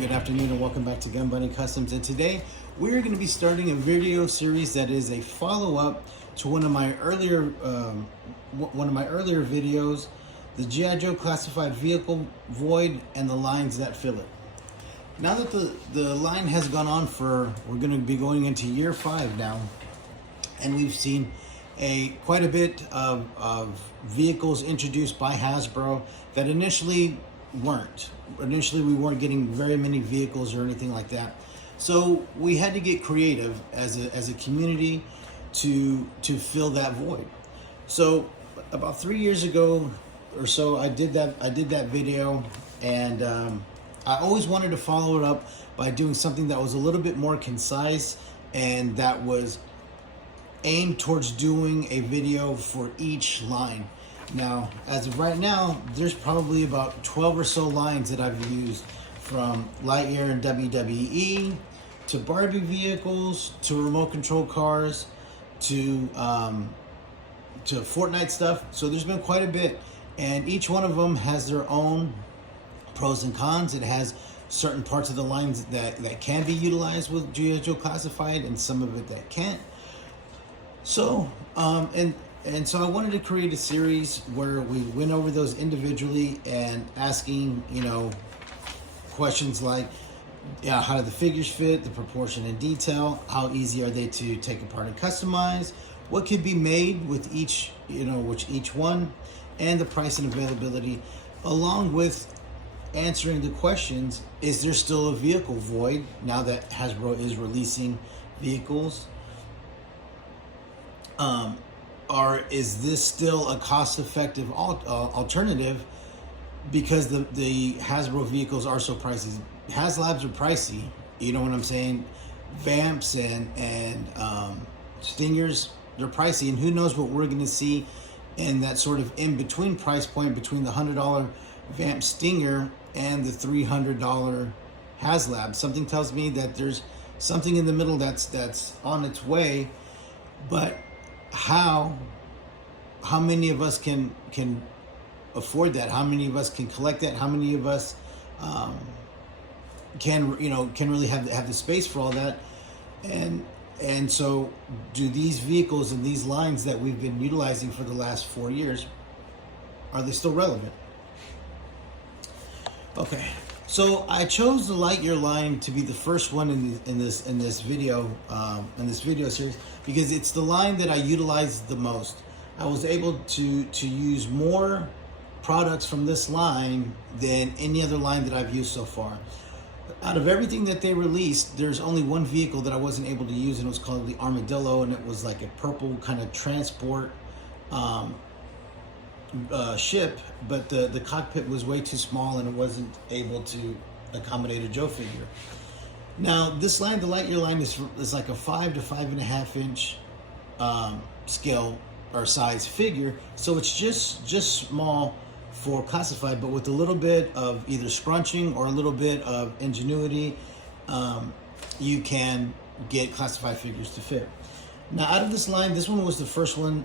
Good afternoon and welcome back to Gun Bunny Customs. And today we're going to be starting a video series that is a follow-up to one of my earlier videos, the G.I. Joe Classified Vehicle Void and the lines that fill it. Now that the line has gone on for, we're going to be going into year 5 now, and we've seen quite a bit of vehicles introduced by Hasbro that initially weren't. Initially, we weren't getting very many vehicles or anything like that. So we had to get creative as a community to fill that void. So about 3 years ago or so, I did that video, and I always wanted to follow it up by doing something that was a little bit more concise and that was aimed towards doing a video for each line. Now, as of right now, there's probably about 12 or so lines that I've used, from Lightyear and WWE, to Barbie vehicles, to remote control cars, to Fortnite stuff. So there's been quite a bit, and each one of them has their own pros and cons. It has certain parts of the lines that can be utilized with G.I. Joe Classified, and some of it that can't. So, and so I wanted to create a series where we went over those individually and asking, questions like, how do the figures fit, the proportion and detail, how easy are they to take apart and customize, what could be made with each one, and the price and availability, along with answering the questions, is there still a vehicle void now that Hasbro is releasing vehicles? Or is this still a cost-effective alternative, because the Hasbro vehicles are so pricey? HasLabs are pricey, you know what I'm saying? Vamps and Stingers, they're pricey, and who knows what we're going to see in that sort of in-between price point between the $100 Vamp Stinger and the $300 HasLab. Something tells me that there's something in the middle that's on its way, but how many of us can afford that? How many of us can collect that? How many of us can really have the space for all that? And so, do these vehicles and these lines that we've been utilizing for the last 4 years, are they still relevant? Okay, so I chose the Lightyear line to be the first one in this video series, because it's the line that I utilized the most. I was able to use more products from this line than any other line that I've used so far. Out of everything that they released, there's only one vehicle that I wasn't able to use, and it was called the Armadillo, and it was like a purple kind of transport ship, but the cockpit was way too small and it wasn't able to accommodate a Joe figure. Now this line, the Lightyear line, is like a 5 to 5.5 inch scale or size figure, so it's just small for classified, but with a little bit of either scrunching or a little bit of ingenuity, you can get classified figures to fit. Now, out of this line, this one was the first one.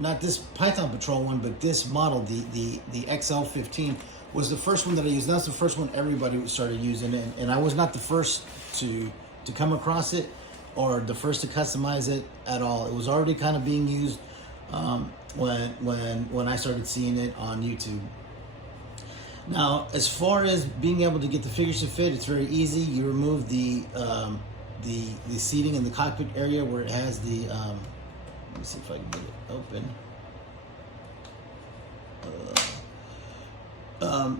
Not this Python Patrol one, but this model, the XL15, was the first one that I used. That's the first one everybody started using, and I was not the first to come across it or the first to customize it at all. It was already kind of being used when I started seeing it on YouTube. Now, as far as being able to get the figures to fit, it's very easy. You remove the seating in the cockpit area where it has the let me see if I can get it open.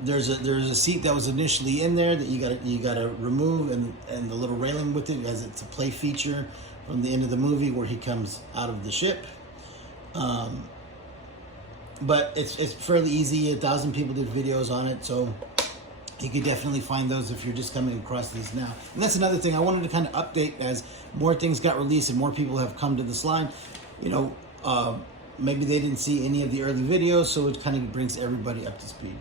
There's a seat that was initially in there that you gotta remove, and the little railing with it, as it's a play feature from the end of the movie where he comes out of the ship. But it's fairly easy. 1,000 people did videos on it, so you could definitely find those if you're just coming across these now. And that's another thing I wanted to kind of update as more things got released and more people have come to this line. Maybe they didn't see any of the early videos, so it kind of brings everybody up to speed.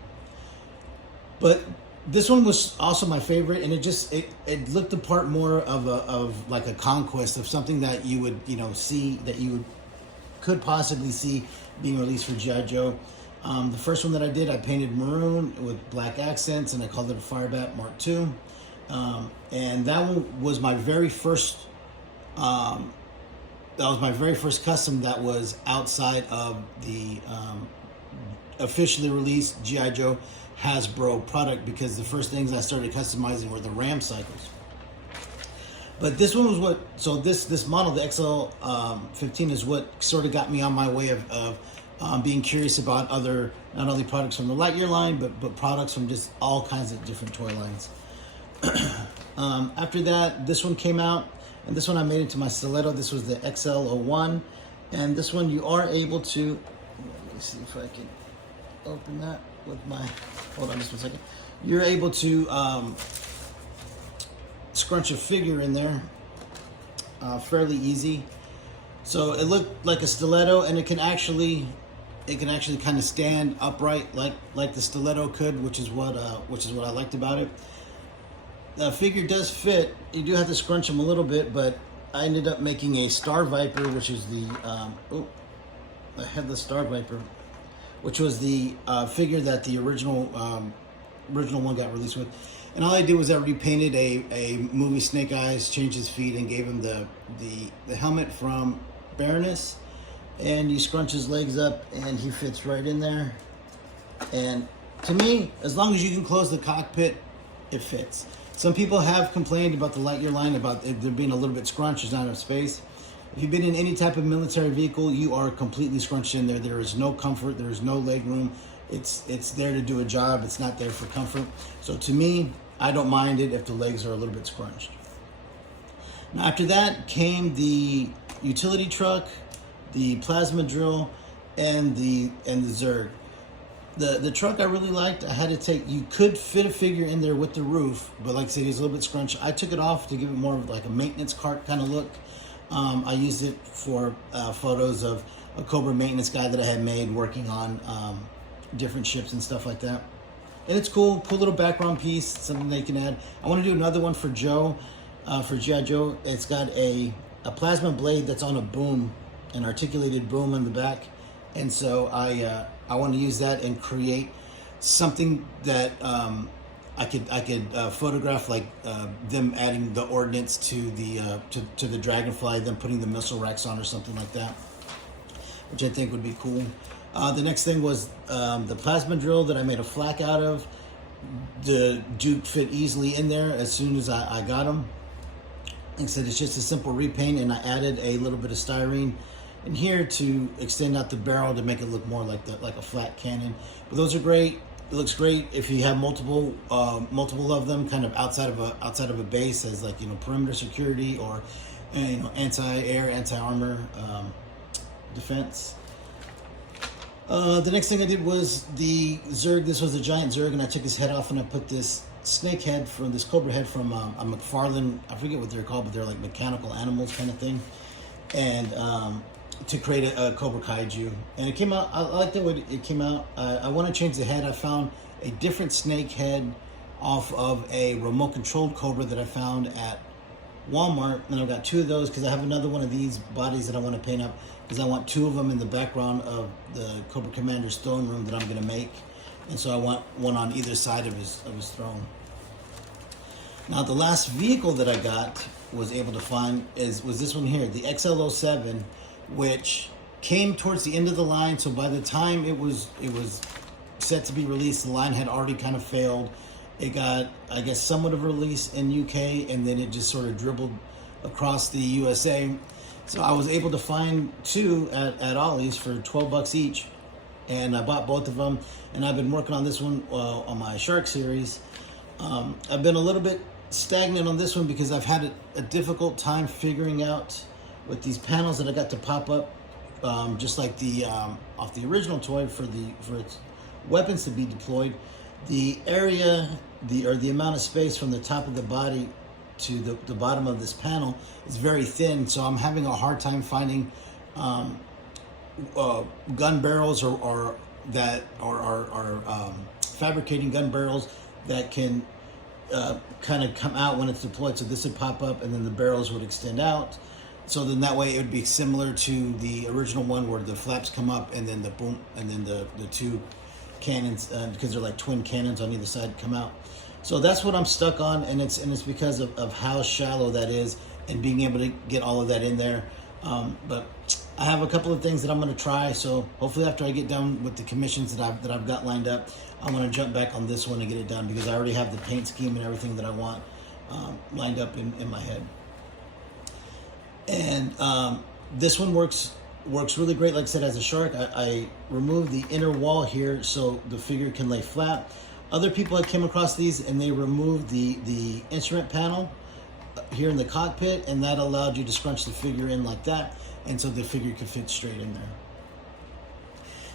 But this one was also my favorite, and it looked the part more of like a conquest of something that you would see, that you could possibly see being released for G.I. Joe. The first one that I did, I painted maroon with black accents, and I called it a Firebat Mark II. And that one was my very first. That was my very first custom that was outside of the officially released G.I. Joe Hasbro product, because the first things I started customizing were the Ram cycles. But this one was what, so this model, the XL15, is what sort of got me on my way of being curious about other, not only products from the Lightyear line, but products from just all kinds of different toy lines. After that, this one came out, and this one I made into my stiletto. This was the XL01, and this one you are able to, let me see if I can open that with my, hold on just 1 second. You're able to scrunch a figure in there fairly easy. So it looked like a stiletto, and it can actually kind of stand upright like the stiletto could, which is what I liked about it. The figure does fit. You do have to scrunch them a little bit, but I ended up making a Star Viper, which is the headless Star Viper, which was the figure that the original one got released with. And all I did was I repainted a movie Snake Eyes, changed his feet, and gave him the helmet from Baroness. And you scrunch his legs up, and he fits right in there. And to me, as long as you can close the cockpit, it fits. Some people have complained about the Lightyear line, about it there being a little bit scrunched, there's not enough space. If you've been in any type of military vehicle, you are completely scrunched in there. There is no comfort, there is no leg room. It's there to do a job, it's not there for comfort. So to me, I don't mind it if the legs are a little bit scrunched. Now after that came the utility truck, the plasma drill, and the Zerg. The truck I really liked. I had to take, you could fit a figure in there with the roof, but like I said, it's a little bit scrunched. I took it off to give it more of like a maintenance cart kind of look. I used it for photos of a Cobra maintenance guy that I had made working on different ships and stuff like that. And it's cool little background piece, something they can add. I want to do another one for Joe, for G.I. Joe. It's got a plasma blade that's on a boom, an articulated boom in the back. And so I want to use that and create something that I could photograph, like them adding the ordnance to the Dragonfly, them putting the missile racks on or something like that, which I think would be cool. The next thing was the plasma drill that I made a flak out of. The Duke fit easily in there as soon as I got them. Like I said, it's just a simple repaint, and I added a little bit of styrene in here to extend out the barrel to make it look more like a flat cannon. But those are great. It looks great if you have multiple of them, kind of outside of a base as, like, you know, perimeter security, or you know, anti-air, anti-armor defense. The next thing I did was the Zerg. This was a giant Zerg, and I took his head off, and I put this snake head from this Cobra head from a McFarlane. I forget what they're called, but they're like mechanical animals kind of thing. And to create a Cobra Kaiju, and it came out. I like the way it came out. I want to change the head. I found a different snake head off of a remote controlled Cobra that I found at Walmart, and I've got two of those because I have another one of these bodies that I want to paint up, because I want two of them in the background of the Cobra Commander's throne room that I'm going to make, and so I want one on either side of his throne. Now the last vehicle that I got, was able to find, was this one here, the XL07, which came towards the end of the line. So by the time it was set to be released, the line had already kind of failed. It got, I guess, somewhat of a release in UK, and then it just sort of dribbled across the USA. So I was able to find two at Ollie's for $12 each, and I bought both of them. And I've been working on this one on my Shark series. I've been a little bit stagnant on this one because I've had a difficult time figuring out with these panels that I got to pop up, just like the off the original toy for its weapons to be deployed. The area, the amount of space from the top of the body to the bottom of this panel is very thin, so I'm having a hard time finding gun barrels or fabricating gun barrels that can kind of come out when it's deployed. So this would pop up, and then the barrels would extend out. So then that way it would be similar to the original one, where the flaps come up and then the boom, and then the two cannons, because they're like twin cannons on either side come out. So that's what I'm stuck on, and it's because of how shallow that is and being able to get all of that in there. But I have a couple of things that I'm going to try. So hopefully after I get done with the commissions that I've got lined up, I'm going to jump back on this one and get it done, because I already have the paint scheme and everything that I want lined up in my head. And this one works really great. Like I said, as a shark, I removed the inner wall here so the figure can lay flat. Other people I came across these and they removed the instrument panel here in the cockpit, and that allowed you to scrunch the figure in like that, and so the figure could fit straight in there.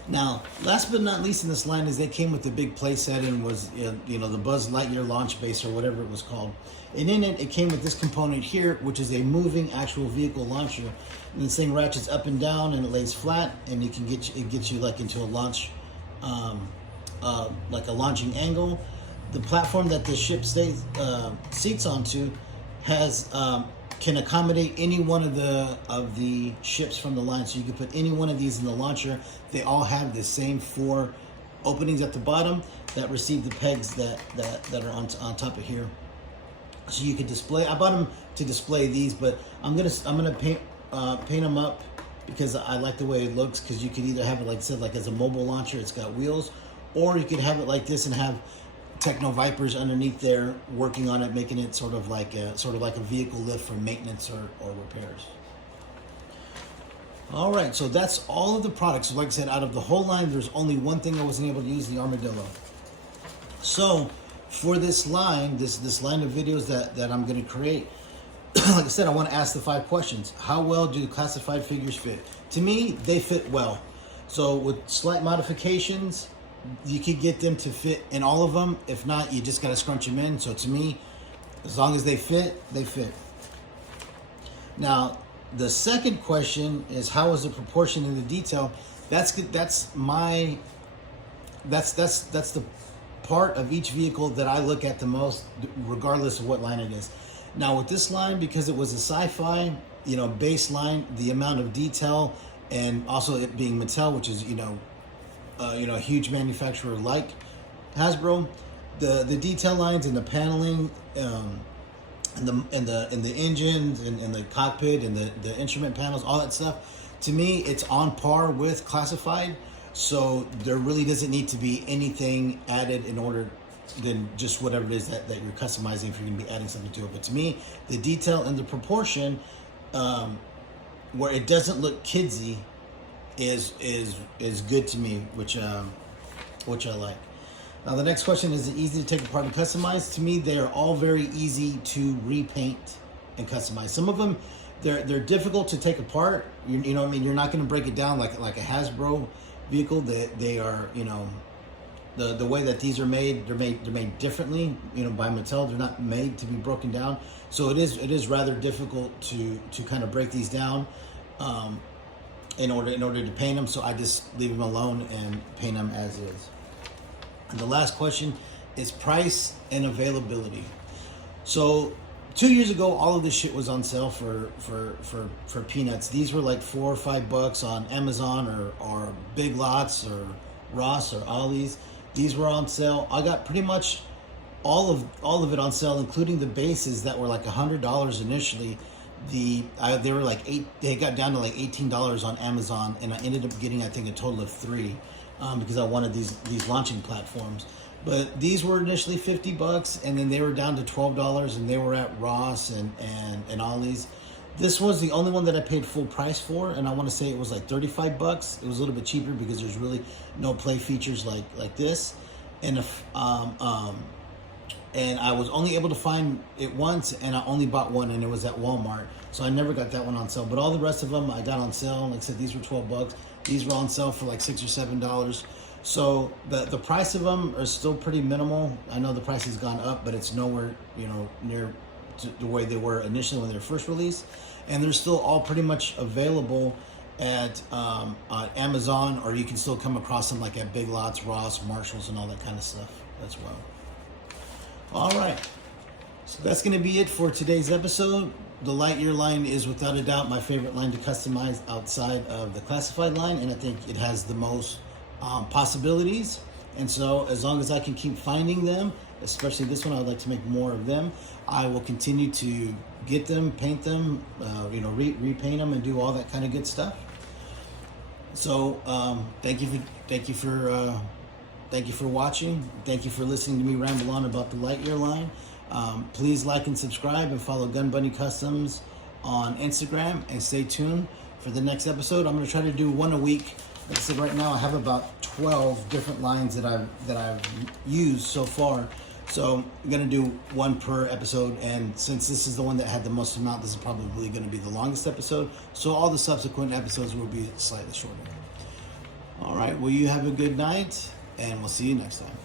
Now, last but not least in this line is they came with the big play set, and was the Buzz Lightyear launch base, or whatever it was called. And in it came with this component here, which is a moving actual vehicle launcher. And this thing ratchets up and down, and it lays flat, and it gets you like into a launch, like a launching angle. The platform that the ship seats onto can accommodate any one of the ships from the line. So you can put any one of these in the launcher. They all have the same 4 openings at the bottom that receive the pegs that are on top of here. So you can display. I bought them to display these, but I'm gonna paint them up because I like the way it looks. Because you could either have it, like I said, like as a mobile launcher, it's got wheels, or you could have it like this and have Techno Vipers underneath there working on it, making it sort of like a vehicle lift for maintenance or repairs. All right, so that's all of the products. So like I said, out of the whole line, there's only one thing I wasn't able to use, the armadillo. So for this line, this line of videos that I'm going to create, like I said, I want to ask the 5 questions. How well do classified figures fit? To me, they fit well. So with slight modifications, you could get them to fit in all of them. If not, you just got to scrunch them in. So to me, as long as they fit, they fit. Now, the second question is, how is the proportion in the detail? That's the part of each vehicle that I look at the most, regardless of what line it is. Now with this line, because it was a sci-fi, baseline, the amount of detail, and also it being Mattel, which is a huge manufacturer like Hasbro, the detail lines and the paneling, and the engines and the cockpit and the instrument panels, all that stuff, to me it's on par with classified. So there really doesn't need to be anything added in order than just whatever it is that you're customizing, if you're going to be adding something to it. But to me, the detail and the proportion, where it doesn't look kidsy, is good to me, which I like. Now the next question, is it easy to take apart and customize? To me, they are all very easy to repaint and customize. Some of them, they're difficult to take apart. You know what I mean? You're not going to break it down like a Hasbro vehicle. They are, the way that these are made, they're made differently, by Mattel. They're not made to be broken down. So it is rather difficult to kind of break these down in order to paint them. So I just leave them alone and paint them as is. And the last question is price and availability. So 2 years ago, all of this shit was on sale for peanuts. These were like $4 or $5 on Amazon or Big Lots or Ross or Ollie's. These were on sale. I got pretty much all of it on sale, including the bases that were like $100 initially. They were like they got down to like $18 on Amazon, and I ended up getting, I think, a total of 3 because I wanted these launching platforms. But these were initially $50, and then they were down to $12, and they were at Ross and Ollie's. This was the only one that I paid full price for, and I want to say it was like $35. It was a little bit cheaper because there's really no play features like this, and and I was only able to find it once, and I only bought one, and it was at Walmart. So I never got that one on sale. But all the rest of them I got on sale. Like I said, these were $12. These were on sale for like $6 or $7. So the price of them are still pretty minimal. I know the price has gone up, but it's nowhere near to the way they were initially when they were first released. And they're still all pretty much available at Amazon, or you can still come across them like at Big Lots, Ross, Marshalls, and all that kind of stuff as well. All right, so that's going to be it for today's episode. The Lightyear line is without a doubt my favorite line to customize outside of the classified line, and I think it has the most possibilities And so as long as I can keep finding them, especially this one, I would like to make more of them. I will continue to get them, paint them, repaint them, and do all that kind of good stuff. So thank you for watching. Thank you for listening to me ramble on about the Lightyear line. Please like and subscribe and follow Gun Bunny Customs on Instagram, and stay tuned for the next episode. I'm going to try to do one a week. Like I said, right now I have about 12 different lines that I've used so far. So I'm going to do one per episode, and since this is the one that had the most amount, this is probably going to be the longest episode. So all the subsequent episodes will be slightly shorter. All right, well, you have a good night, and we'll see you next time.